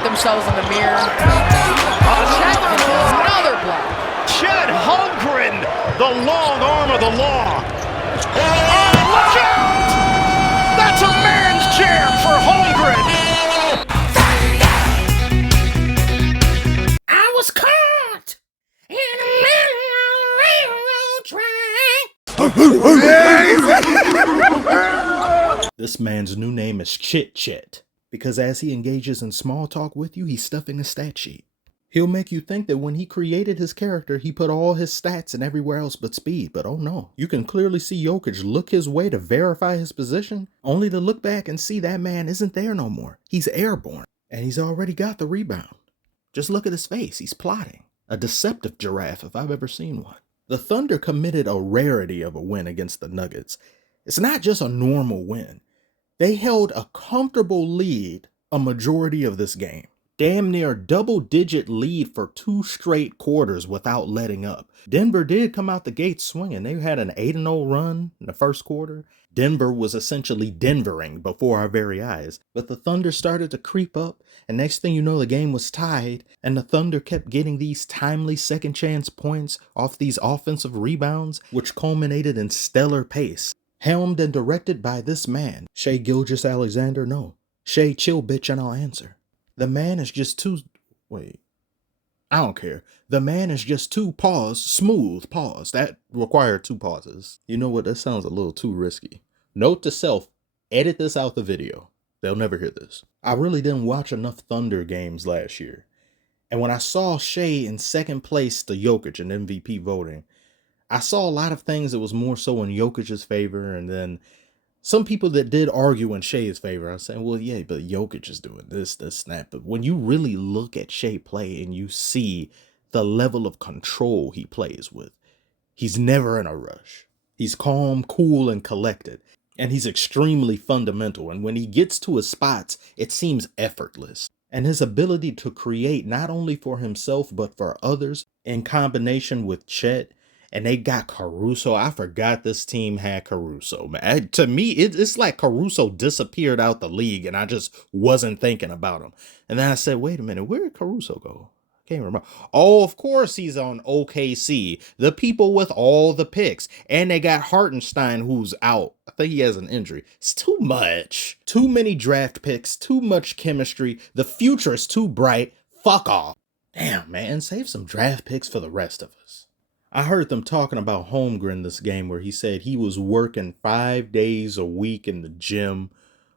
at themselves in the mirror. Chet for another block. Chet Holmgren, the long arm of the law. Oh, look out! That's a man's jam for Holmgren. I was caught in the middle of a railroad train. This man's new name is Chet, because as he engages in small talk with you, he's stuffing the stat sheet. He'll make you think that when he created his character, he put all his stats in everywhere else but speed, but oh no. You can clearly see Jokic look his way to verify his position, only to look back and see that man isn't there no more. He's airborne, and he's already got the rebound. Just look at his face, he's plotting. A deceptive giraffe if I've ever seen one. The Thunder committed a rarity of a win against the Nuggets. It's not just a normal win. They held a comfortable lead a majority of this game. Damn near double-digit lead for 2 straight quarters without letting up. Denver did come out the gate swinging. They had an 8-0 run in the first quarter. Denver was essentially Denvering before our very eyes. But the Thunder started to creep up, and next thing you know, the game was tied, and the Thunder kept getting these timely second-chance points off these offensive rebounds, which culminated in stellar pace. Helmed and directed by this man, Shai Gilgeous-alexander. No, Shai, chill bitch and I'll answer. The man is just too, I don't care. The man is just too smooth pause. That required 2 pauses. You know what? That sounds a little too risky. Note to self, edit this out the video. They'll never hear this. I really didn't watch enough Thunder games last year. And when I saw Shai in second place to Jokic in MVP voting, I saw a lot of things that was more so in Jokic's favor, and then some people that did argue in Shai's favor. I was saying, well, yeah, but Jokic is doing this, that. But when you really look at Shai play and you see the level of control he plays with, he's never in a rush. He's calm, cool, and collected. And he's extremely fundamental. And when he gets to his spots, it seems effortless. And his ability to create not only for himself, but for others in combination with Chet. And they got Caruso. I forgot this team had Caruso, man. To me, it's like Caruso disappeared out the league and I just wasn't thinking about him. And then I said, wait a minute, where did Caruso go? I can't remember. Oh, of course he's on OKC. The people with all the picks. And they got Hartenstein who's out. I think he has an injury. It's too much. Too many draft picks. Too much chemistry. The future is too bright. Fuck off. Damn, man. Save some draft picks for the rest of us. I heard them talking about Holmgren this game where he said he was working 5 days a week in the gym,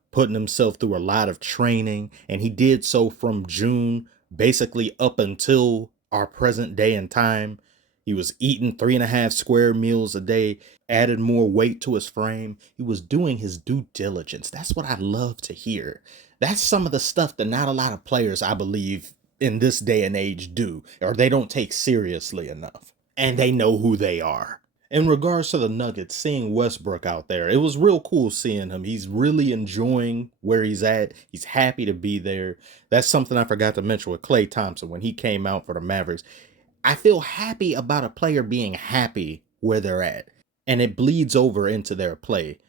putting himself through a lot of training, and he did so from June, basically up until our present day and time. He was eating 3.5 square meals a day, added more weight to his frame. He was doing his due diligence. That's what I love to hear. That's some of the stuff that not a lot of players, I believe, in this day and age do, or they don't take seriously enough. And they know who they are. In regards to the Nuggets, seeing Westbrook out there, it was real cool seeing him. He's really enjoying where he's at. He's happy to be there. That's something I forgot to mention with Klay Thompson when he came out for the Mavericks. I feel happy about a player being happy where they're at. And it bleeds over into their play.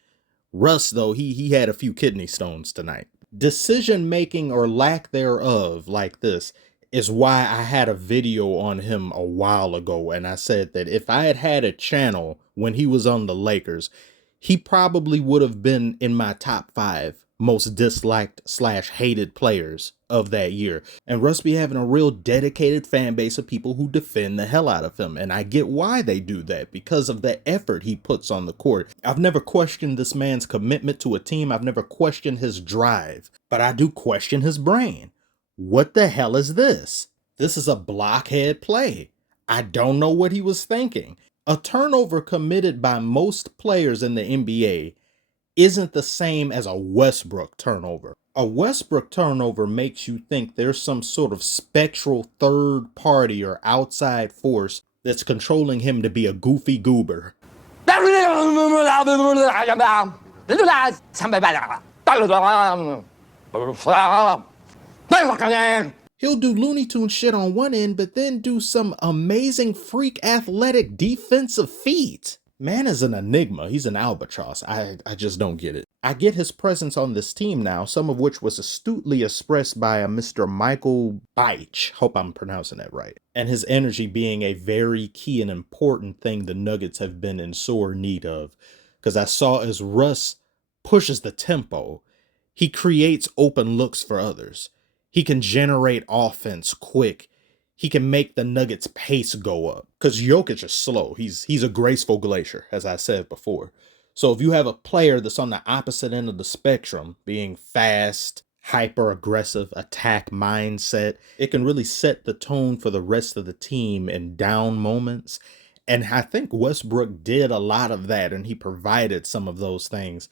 Russ, though, he had a few kidney stones tonight. Decision making or lack thereof like this is why I had a video on him a while ago, and I said that if I had had a channel when he was on the Lakers, he probably would have been in my top 5 most disliked / hated players of that year. And Russ be having a real dedicated fan base of people who defend the hell out of him, and I get why they do that, because of the effort he puts on the court. I've never questioned this man's commitment to a team. I've never questioned his drive, but I do question his brain. What the hell is this? This is a blockhead play. I don't know what he was thinking. A turnover committed by most players in the NBA isn't the same as a Westbrook turnover. A Westbrook turnover makes you think there's some sort of spectral third party or outside force that's controlling him to be a goofy goober. He'll do Looney Tunes shit on one end, but then do some amazing freak athletic defensive feat. Man is an enigma. He's an albatross. I just don't get it. I get his presence on this team now, some of which was astutely expressed by a Mr. Michael Beich. Hope I'm pronouncing that right. And his energy being a very key and important thing the Nuggets have been in sore need of. Because I saw as Russ pushes the tempo, he creates open looks for others. He can generate offense quick. He can make the Nuggets' pace go up. Because Jokic is slow. He's a graceful glacier, as I said before. So if you have a player that's on the opposite end of the spectrum, being fast, hyper aggressive, attack mindset, it can really set the tone for the rest of the team in down moments. And I think Westbrook did a lot of that, and he provided some of those things.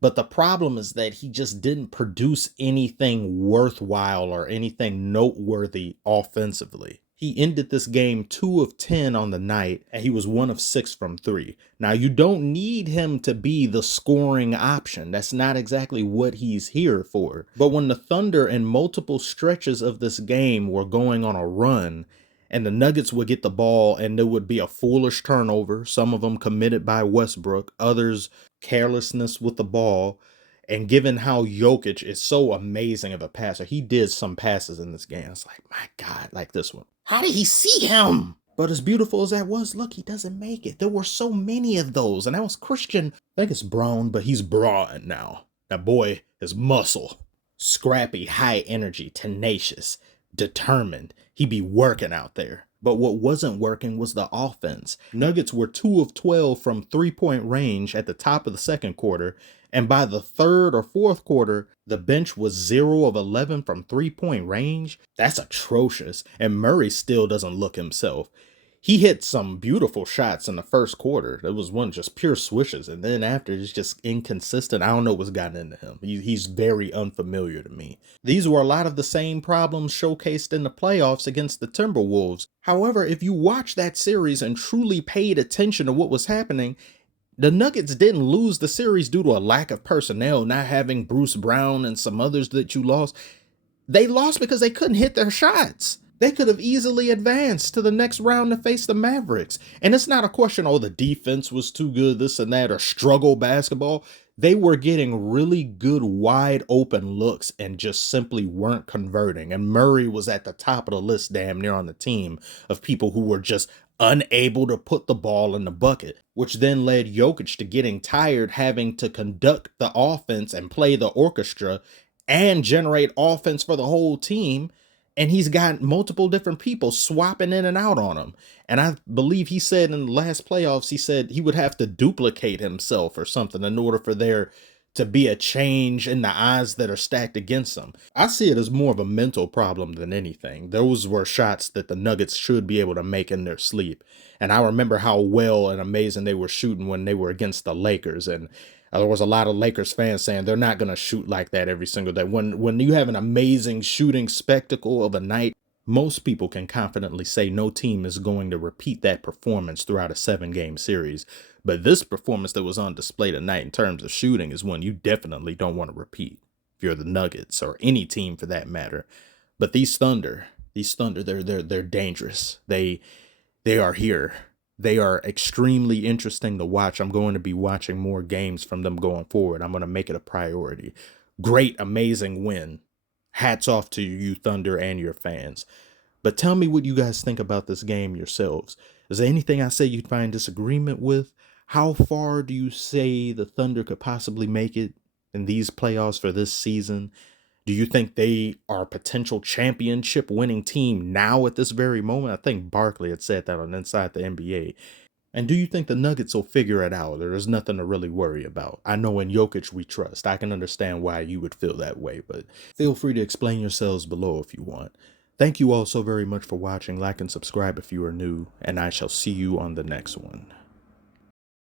But the problem is that he just didn't produce anything worthwhile or anything noteworthy offensively. He ended this game 2 of 10 on the night, and he was 1 of 6 from 3. Now, you don't need him to be the scoring option. That's not exactly what he's here for. But when the Thunder in multiple stretches of this game were going on a run, and the Nuggets would get the ball and there would be a foolish turnover, some of them committed by Westbrook, others carelessness with the ball. And given how Jokic is so amazing of a passer, he did some passes in this game. It's like, my God, like this one. How did he see him? But as beautiful as that was, look, he doesn't make it. There were so many of those. And that was Christian. I think it's Braun, but he's Braun now. That boy is muscle. Scrappy, high energy, tenacious, determined. He be working out there. But what wasn't working was the offense. Nuggets were 2 of 12 from 3-point range at the top of the second quarter. And by the third or fourth quarter, the bench was 0 of 11 from 3-point range. That's atrocious. And Murray still doesn't look himself. He hit some beautiful shots in the first quarter. There was one just pure swishes. And then after, it's just inconsistent. I don't know what's gotten into him. He's very unfamiliar to me. These were a lot of the same problems showcased in the playoffs against the Timberwolves. However, if you watch that series and truly paid attention to what was happening, the Nuggets didn't lose the series due to a lack of personnel, not having Bruce Brown and some others that you lost. They lost because they couldn't hit their shots. They could have easily advanced to the next round to face the Mavericks. And it's not a question, oh, the defense was too good, this and that, or struggle basketball. They were getting really good wide open looks and just simply weren't converting. And Murray was at the top of the list damn near on the team of people who were just unable to put the ball in the bucket, which then led Jokic to getting tired, having to conduct the offense and play the orchestra and generate offense for the whole team. And he's got multiple different people swapping in and out on him. And I believe he said in the last playoffs, he said he would have to duplicate himself or something in order for there to be a change in the odds that are stacked against him. I see it as more of a mental problem than anything. Those were shots that the Nuggets should be able to make in their sleep. And I remember how well and amazing they were shooting when they were against the Lakers. And there was a lot of Lakers fans saying they're not going to shoot like that every single day. When you have an amazing shooting spectacle of a night, most people can confidently say no team is going to repeat that performance throughout a 7-game series. But this performance that was on display tonight in terms of shooting is one you definitely don't want to repeat if you're the Nuggets or any team for that matter. But these Thunder, they're dangerous. They are here. They are extremely interesting to watch. I'm going to be watching more games from them going forward. I'm going to make it a priority. Great, amazing win. Hats off to you, Thunder, and your fans. But tell me what you guys think about this game yourselves. Is there anything I say you'd find disagreement with? How far do you say the Thunder could possibly make it in these playoffs for this season? Do you think they are a potential championship winning team now at this very moment? I think Barkley had said that on Inside the NBA. And do you think the Nuggets will figure it out? There's nothing to really worry about. I know in Jokic we trust. I can understand why you would feel that way, but feel free to explain yourselves below if you want. Thank you all so very much for watching. Like and subscribe if you are new, and I shall see you on the next one.